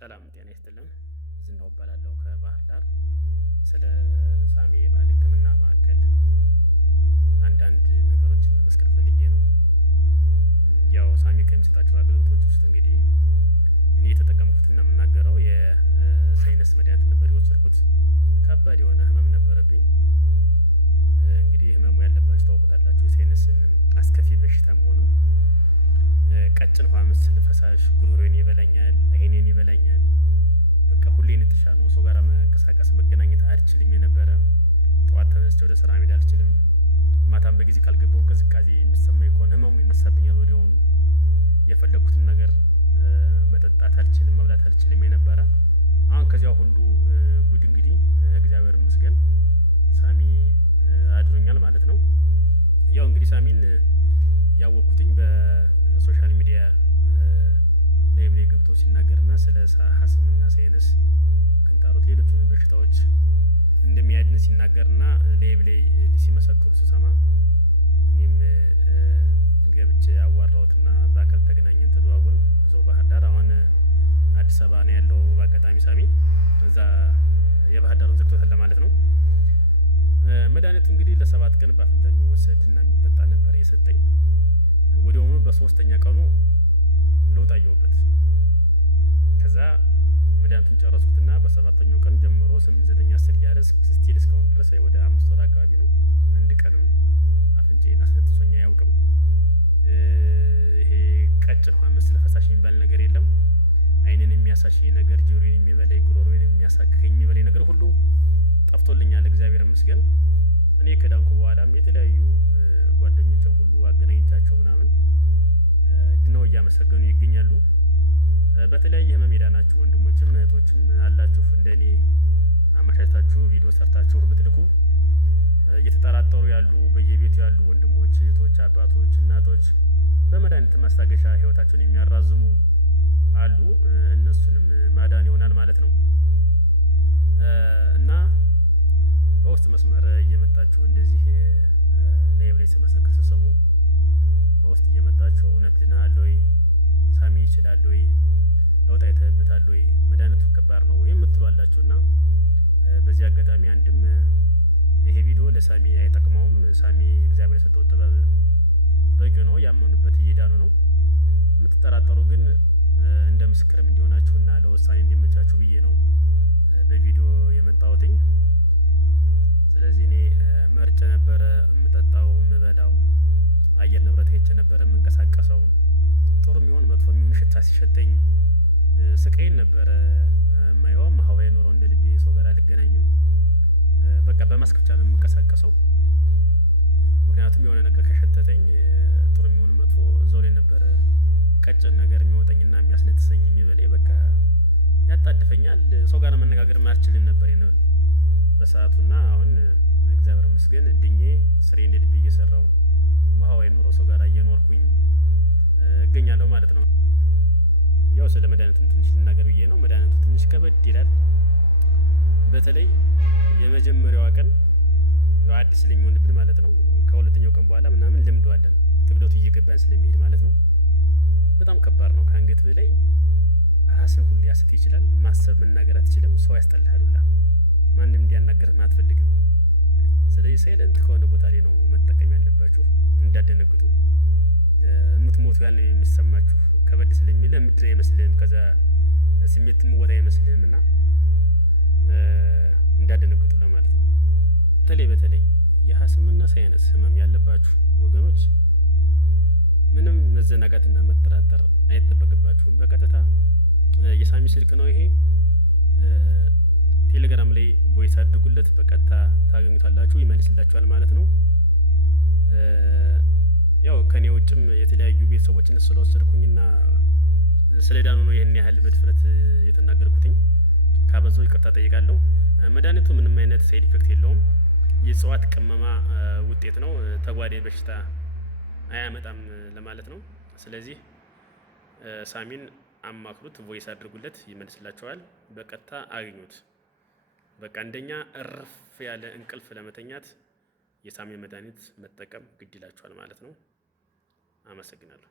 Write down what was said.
ሰላም ጤና ይስጥልን። ዝናው እባላለሁ ከባህር ዳር። ስለ ሳሚ የባህል ሕክምና ማዕከል አንዳንድ ነገሮችን መመስከር ፈልጌ ነው። ያው ሳሚ ከሚሰጣቸው አገልግሎቶች ውስጥ እንግዲህ እኔ የተጠቀምኩትና የምናገረው የሳይነስ መድኃኒት ነበር የወሰድኩት። ከባድ የሆነ ህመም ነበረብኝ። እንግዲህ ህመሙ ያለባችሁ ታውቁታላችሁ፣ የሳይነስን አስከፊ በሽታ መሆኑ። ቀጭን ውሃ መሰል ፈሳሽ ጉሮሮዬን ይበላኛል፣ አይኔን ይበላኛል። በቃ ሁሌ ንጥሻ ነው። ሰው ጋር መንቀሳቀስ መገናኘት አልችልም የነበረ። ጠዋት ተነስቼ ወደ ስራ መሄድ አልችልም። ማታም በጊዜ ካልገባሁ ቅዝቃዜ የሚሰማኝ ከሆነ ህመሙ ይነሳብኛል ወዲያውኑ። የፈለኩትን ነገር መጠጣት አልችልም፣ መብላት አልችልም የነበረ። አሁን ከዚያ ሁሉ ጉድ እንግዲህ እግዚአብሔር ይመስገን ሳሚ አድኖኛል ማለት ነው። ያው እንግዲህ ሳሚን ያወቅኩትኝ በሶሻል ሚዲያ ላይቭ ላይ ገብቶ ሲናገርና ስለ ሀስምና ሳይነስ፣ ክንታሮት፣ ሌሎችን በሽታዎች እንደሚያድን ሲናገርና ላይቭ ላይ ሲመሰክሩ ስሰማ እኔም ገብቼ አዋራሁትና በአካል ተገናኘን፣ ተደዋወልን። እዛው ባህር ዳር፣ አሁን አዲስ አበባ ነው ያለው። በአጋጣሚ ሳሚ እዛ የባህር ዳሩን ዘግቶታል ለማለት ነው። መድኃኒቱ እንግዲህ ለ7 ቀን በአፍንጫ የሚወሰድ እና የሚጠጣ ነበር የሰጠኝ። ወዲያውኑ በ3ኛ ቀኑ ለውጥ አየሁበት። ከዛ መድኃኒቱን ጨረስኩትና በ7ኛው ቀን ጀምሮ 8፣ 9፣ 10 እያለ ስቲል እስካሁን ድረስ ወደ 5 ወር አካባቢ ነው። አንድ ቀንም አፍንጫዬን አስነጥሶኝ አያውቅም። ይሄ ቀጭን ውሃ መሰል ፈሳሽ የሚባል ነገር የለም። አይንን የሚያሳሽ ነገር፣ ጆሮዬን የሚበላኝ፣ ጉሮሮዬን የሚያሳክከኝ የሚበላኝ ነገር ሁሉ ጠፍቶልኛል፣ እግዚአብሔር ይመስገን። እኔ ከዳንኩ በኋላም የተለያዩ ጓደኞችን ሁሉ አገናኝቻቸው ምናምን ድነው እያመሰገኑ ይገኛሉ። በተለያየ ህመም የዳናችሁ ወንድሞችም እህቶችም አላችሁ። እንደኔ አመቻችታችሁ ቪዲዮ ሰርታችሁ ብትልኩ እየተጠራጠሩ ያሉ በየቤቱ ያሉ ወንድሞች፣ እህቶች፣ አባቶች፣ እናቶች በመድኃኒት ማስታገሻ ህይወታቸውን የሚያራዝሙ አሉ። እነሱንም ማዳን ይሆናል ማለት ነው እና በውስጥ መስመር እየመጣችሁ እንደዚህ ላይቭ ላይ ስመሰክር ስሰሙ በውስጥ እየመጣችሁ እውነት ድነሃል ወይ፣ ሳሚ ይችላል ወይ፣ ለውጥ አይተህበታል ወይ፣ መድኃኒቱ ከባድ ነው የምትሉ አላችሁና በዚህ አጋጣሚ አንድም ይሄ ቪዲዮ ለሳሚ አይጠቅመውም። ሳሚ እግዚአብሔር የሰጠው ጥበብ በቂ ነው፣ ያመኑበት እየዳኑ ነው። የምትጠራጠሩ ግን እንደ ምስክርም እንዲሆናችሁና ለውሳኔ እንዲመቻችሁ ብዬ ነው በቪዲዮ የመጣሁትኝ። ስለዚህ እኔ መርጬ ነበረ የምጠጣው የምበላው፣ አየር ንብረት ሄጄ ነበረ የምንቀሳቀሰው። ጥሩ የሚሆን መጥፎ የሚሆን ሽታ ሲሸተኝ ስቃይን ነበረ የማየው። ማህበራዊ ኑሮ እንደ ልቤ ሰው ጋር አልገናኝም። በቃ በማስክ ብቻ ነው የምንቀሳቀሰው። ምክንያቱም የሆነ ነገር ከሸተተኝ ጥሩ የሚሆን መጥፎ እዛው ላይ ነበረ ቀጭን ነገር የሚወጠኝና የሚያስነጥሰኝ የሚበላኝ፣ በቃ ያጣድፈኛል። ሰው ጋር መነጋገር አልችልም ነበር በሰዓቱና አሁን እግዚአብሔር ይመስገን ድኜ ስሬ እንደ ልቤ እየሰራው ማህበራዊ ኑሮ ሰው ጋር እየኖርኩኝ እገኛለሁ ማለት ነው። ያው ስለ መድኃኒቱም ትንሽ ልናገር ብዬ ነው። መድኃኒቱ ትንሽ ከበድ ይላል። በተለይ የመጀመሪያዋ ቀን ያው አዲስ ስለሚሆንብን ማለት ነው። ከ2ኛው ቀን በኋላ ምናምን ልምደዋለን፣ ክብደቱ እየገባን ስለሚሄድ ማለት ነው። በጣም ከባድ ነው። ከአንገት በላይ ራስን ሁሉ ያስት ይችላል። ማሰብ መናገር አትችልም። ሰው ያስጠላሃል ሁላ፣ ማንም እንዲያናገርህ አትፈልግም። ስለዚህ ሳይለንት ከሆነ ቦታ ላይ ነው መጠቀም ያለባችሁ። እንዳደነግጡ የምትሞቱ ያለ የሚሰማችሁ ከበድ ስለሚል ምድር አይመስልህም፣ ከዛ ስሜት ምወጣ አይመስልህም እና እንዳደነግጡ ለማለት ነው። በተለይ የሀስምና ሳይነስ ህመም ያለባችሁ ወገኖች ምንም መዘናጋትና መጠራጠር አይጠበቅባችሁም። በቀጥታ የሳሚ ስልክ ነው ይሄ። ቴሌግራም ላይ ቮይስ አድርጉለት፣ በቀጥታ ታገኙታላችሁ፣ ይመልስላችኋል ማለት ነው። ያው ከኔ ውጭም የተለያዩ ቤተሰቦችን ስለወሰድኩኝና ስለዳኑ ነው ይሄን ያህል በድፍረት የተናገርኩትኝ። ካበዛው ይቅርታ ጠይቃለሁ። መድኃኒቱ ምንም አይነት ሳይድ ኢፌክት የለውም። የእጽዋት ቅመማ ውጤት ነው። ተጓዳኝ በሽታ አያመጣም ለማለት ነው። ስለዚህ ሳሚን አማክሩት፣ ቮይስ አድርጉለት፣ ይመልስላችኋል። በቀጥታ አግኙት። በቃ እንደኛ እርፍ ያለ እንቅልፍ ለመተኛት የሳሚ መድኃኒት መጠቀም ግድ ይላችኋል ማለት ነው። አመሰግናለሁ።